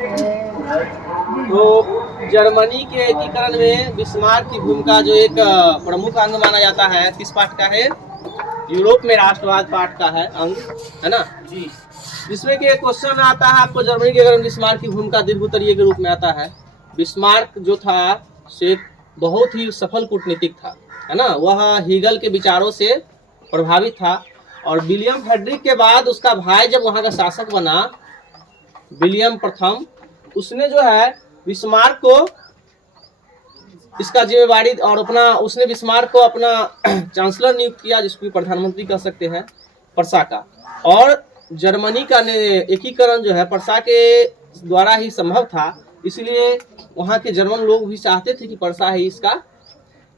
तो जर्मनी के एकीकरण में बिस्मार्क की भूमिका जो एक प्रमुख अंग माना जाता है, किस पाठ का है? यूरोप में राष्ट्रवाद पाठ का है अंग, है ना जी। जिसमें कि एक क्वेश्चन आता है आपको, जर्मनी के एकीकरण बिस्मार्क की भूमिका दीर्घ उत्तरीय के रूप में आता है। बिस्मार्क जो था से बहुत ही सफल कूटनीतिक था, है ना। वह हीगल के विचारों से प्रभावित था और विलियम फ्रेडरिक के बाद उसका भाई जब वहां का शासक बना, विलियम प्रथम, उसने जो है बिस्मार्क को इसका जिम्मेवारी और अपना उसने बिस्मार्क को अपना चांसलर नियुक्त किया, जिसको प्रधानमंत्री कह सकते हैं, पर्सा का। और जर्मनी का एकीकरण जो है पर्सा के द्वारा ही संभव था, इसलिए वहाँ के जर्मन लोग भी चाहते थे कि पर्सा ही इसका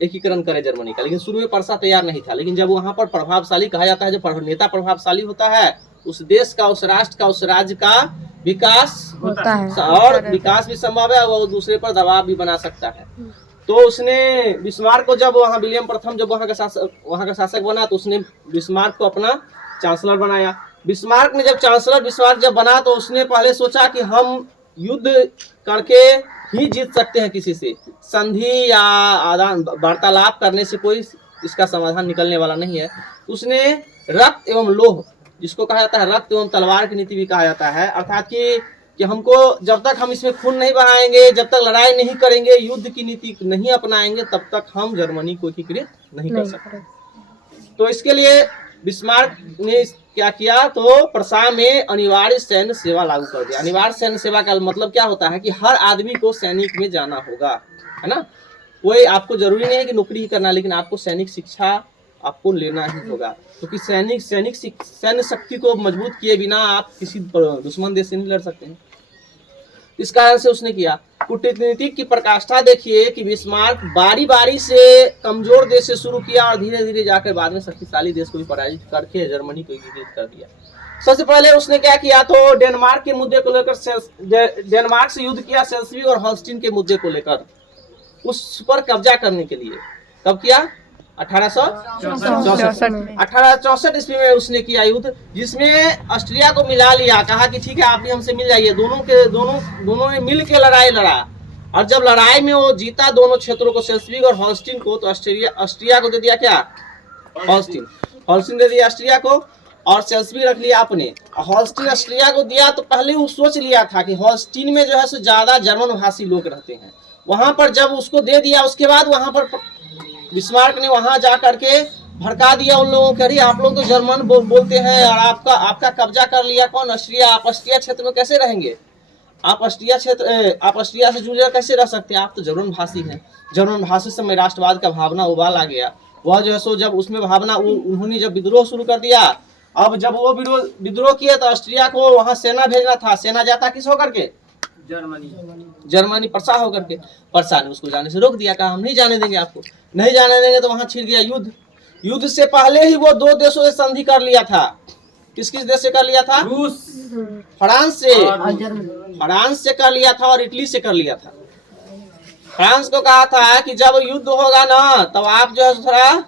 एकीकरण करे जर्मनी का। लेकिन शुरू में पर्सा तैयार नहीं था, लेकिन जब वहाँ पर प्रभावशाली कहा जाता है, जो नेता प्रभावशाली होता है, उस देश का, उस राष्ट्र का, उस राज्य का विकास होता है और विकास भी संभव है, वो दूसरे पर दबाव भी बना सकता है। तो उसने बिस्मार्क को, जब वहाँ विलियम प्रथम जब वहाँ का शासक बना, तो उसने बिस्मार्क को अपना चांसलर बनाया। बिस्मार्क ने जब चांसलर बिस्मार्क जब बना, तो उसने पहले सोचा कि हम युद्ध करके ही जीत सकते हैं, किसी से संधि या आदान वार्तालाप करने से कोई इसका समाधान निकलने वाला नहीं है। उसने रक्त एवं लोह, जिसको कहा जाता है रक्त एवं तलवार की नीति भी कहा जाता है, अर्थात कि हमको जब तक हम इसमें खून नहीं बहाएंगे, जब तक लड़ाई नहीं करेंगे, युद्ध की नीति नहीं अपनाएंगे, तब तक हम जर्मनी को एकीकृत नहीं कर सकते। तो इसके लिए बिस्मार्क ने क्या किया, तो पर्सा में अनिवार्य सैन्य सेवा लागू कर दिया। अनिवार्य सैन्य सेवा का मतलब क्या होता है कि हर आदमी को सैनिक में जाना होगा, है ना। कोई आपको जरूरी नहीं है कि नौकरी ही करना, लेकिन आपको सैनिक शिक्षा आपको लेना ही होगा, क्योंकि सैन्य शक्ति को मजबूत किए बिना आप किसी दुश्मन देश से नहीं लड़ सकते हैं। इस कारण से उसने किया। कूटनीतिक की प्रकाष्ठा देखिए कि बिस्मार्क बारी बारी से कमजोर देश से शुरू किया और धीरे धीरे जाकर बाद में शक्तिशाली देश को भी पराजित करके जर्मनी को एकीकृत कर दिया। सबसे पहले उसने क्या किया, तो डेनमार्क के मुद्दे को लेकर डेनमार्क से युद्ध किया, सेल्सविग और हॉल्स्टीन के मुद्दे को लेकर उस पर कब्जा करने के लिए। कब किया? 1864 ईस्वी में उसने किया युद्ध, जिसमें ऑस्ट्रिया को मिला लिया। कहा कि ठीक है, आप भी हमसे मिल जाइए। दोनों ने मिल के लड़ाई लड़ा, और जब लड़ाई में वो जीता दोनों क्षेत्रों को, सेल्सविग और हॉल्स्टीन को, तो ऑस्ट्रिया को दे दिया क्या? हॉल्स्टीन दे दिया ऑस्ट्रिया को, और सेल्सविग रख लिया अपने। हॉल्स्टीन ऑस्ट्रिया को दिया तो पहले वो सोच लिया था कि हॉल्स्टीन में जो है सो ज्यादा जर्मन भाषी लोग रहते हैं। वहां पर जब उसको दे दिया, उसके बाद वहां पर बिस्मार्क ने वहां जा करके भड़का दिया उन लोगों को, आप लोग तो जर्मन बोलते हैं और आपका कब्जा कर लिया कौन? ऑस्ट्रिया। आप ऑस्ट्रिया क्षेत्र में कैसे रहेंगे? आप ऑस्ट्रिया से जुड़े कैसे रह सकते हैं? आप तो जर्मन भाषी हैं। जर्मन भाषी से में राष्ट्रवाद का भावना उबाल आ गया। वह जो है सो जब उसमें भावना, उन्होंने जब विद्रोह शुरू कर दिया, अब जब वो विद्रोह किया तो ऑस्ट्रिया को वहां सेना भेजना था। सेना जाता किस होकर के? जर्मनी पर्सा होकर के। पर्सा ने उसको जाने से रोक दिया, कहा हम नहीं जाने देंगे, आपको नहीं जाने देंगे। तो वहां छिड़ गया युद्ध। युद्ध से पहले ही वो दो देशों से संधि कर लिया था। किस किस देश से कर लिया था? रूस, फ्रांस से कर लिया था, और इटली से कर लिया था। फ्रांस को कहा था कि जब युद्ध होगा ना, तब आप जो है थोड़ा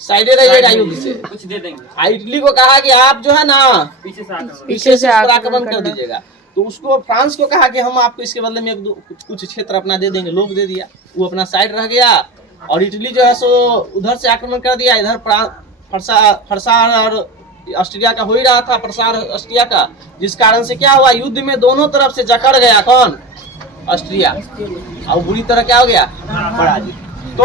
साइडे रहिएगा युद्ध से, कुछ दे देंगे। इटली को कहा कि आप जो है ना पीछे से आक्रमण कर दीजिएगा। तो उसको फ्रांस को कहा कि हम आपको इसके बदले में कुछ क्षेत्र अपना दे देंगे। लोग दे दिया, वो अपना साइड रह गया। और इटली जो है सो उधर से आक्रमण कर दिया। इधर फरसा और ऑस्ट्रिया का हो ही रहा था, फरसा और ऑस्ट्रिया का, जिस कारण से क्या हुआ, युद्ध में दोनों तरफ से जकड़ गया कौन? ऑस्ट्रिया। और बुरी तरह क्या हो गया? पराजित। तो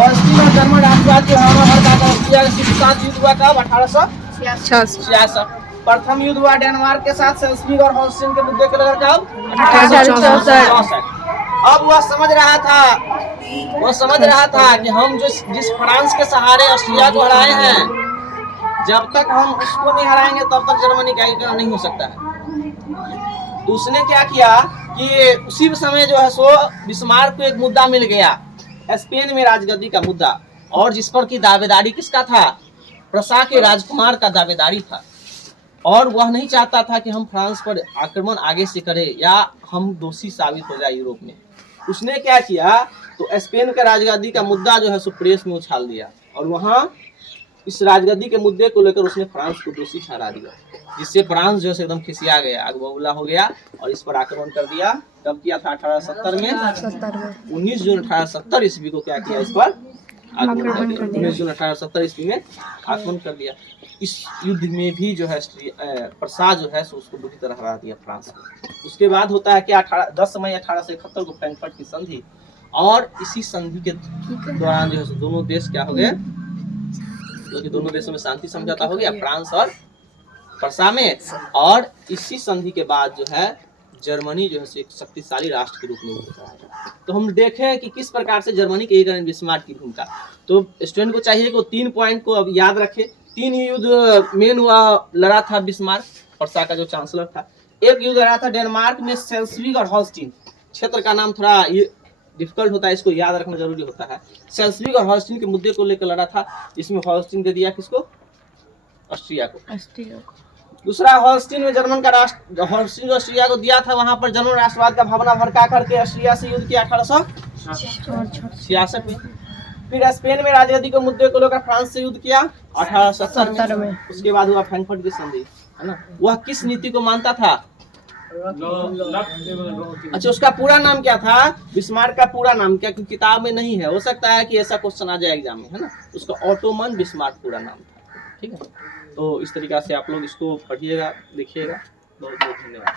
ऑस्ट्रिया और जर्मन राष्ट्रवाद के ऑस्ट्रिया के साथ युद्ध हुआ कब? 1866। प्रथम युद्ध हुआ डेनमार्क के साथ, सेल्सविग और हॉल्स्टीन के मुद्दे को लेकर कब? 1864। अब वह समझ रहा था कि हम जिस फ्रांस के सहारे ऑस्ट्रिया को हराए हैं, जब तक हम उसको नहीं हराएंगे तब तक जर्मनी का एकीकरण नहीं हो सकता है। तो उसने क्या किया कि उसी समय जो है सो बिस्मार्क को एक मुद्दा मिल गया, स्पेन में राजगद्दी का मुद्दा, और जिस पर की दावेदारी किसका था? पर्सा के राजकुमार का दावेदारी था। और वह नहीं चाहता था कि हम फ्रांस पर आक्रमण आगे से करें या हम दोषी साबित हो जाए यूरोप में। उसने क्या किया, तो स्पेन का राजगद्दी का मुद्दा जो है सो प्रेस में उछाल दिया, और वहां इस राजगद्दी के मुद्दे को लेकर उसने फ्रांस को दोषी ठहरा दिया। जिससे फ्रांस जो है एकदम खिसिया गया, आग बबूला हो गया और इस पर आक्रमण कर दिया। कब किया था? 1870 में। 19 जून 1870 ईस्वी को क्या किया? इस पर आक्रमण कर दिया। 19 जून 1870 ईस्वी में आक्रमण कर दिया। इस युद्ध में भी जो है प्रसा जो है उसको बुरी तरह हरा दिया फ्रांस को। उसके बाद होता है कि 10 मई 1871 को फ्रैंकफर्ट की संधि, और इसी संधि के दौरान जो है दोनों देश क्या हो गए, क्योंकि दोनों देशों में शांति समझौता हो गया फ्रांस और प्रसा में। और इसी संधि के बाद जो है जर्मनी जो है एक शक्तिशाली राष्ट्र के रूप में उभरता है। तो हम देखें कि किस प्रकार से जर्मनी के एगन बिस्मार्क की भूमिका। तो स्टूडेंट को चाहिए कि वो 3 पॉइंट को अब याद रखे। 3 युद्ध मेन हुआ लड़ा था बिस्मार्क, प्रसा का जो चांसलर था। एक युद्ध लड़ा था डेनमार्क में, सेल्सविग और हॉल्स्टीन। क्षेत्र का नाम थोड़ा डिफिकल्ट होता है, इसको याद रखना जरूरी होता है। सेल्सविग और हॉल्स्टीन के मुद्दे को लेकर लड़ा था। इसमें हॉल्स्टीन दे दिया किसको? ऑस्ट्रिया को। दूसरा हॉल्स्टीन में जर्मन का राष्ट्र, हॉल्स्टीन ऑस्ट्रिया को दिया था। वहां पर जर्मन राष्ट्रवाद का भावना भड़का करके ऑस्ट्रिया से युद्ध किया 1866 में। फिर स्पेन में राजगद्दी के मुद्दे को लेकर फ्रांस से युद्ध किया 1870 में। उसके बाद हुआ फ्रैंकफर्ट की संधि, है ना। वह किस नीति को मानता था? अच्छा, उसका पूरा नाम क्या था? बिस्मार्क का पूरा नाम क्या? किताब में नहीं है, हो सकता है कि ऐसा क्वेश्चन आ जाए एग्जाम में, है ना। उसका ऑटोमन बिस्मार्क पूरा नाम था। ठीक है, तो इस तरीका से आप लोग इसको पढ़िएगा, लिखिएगा। बहुत बहुत धन्यवाद।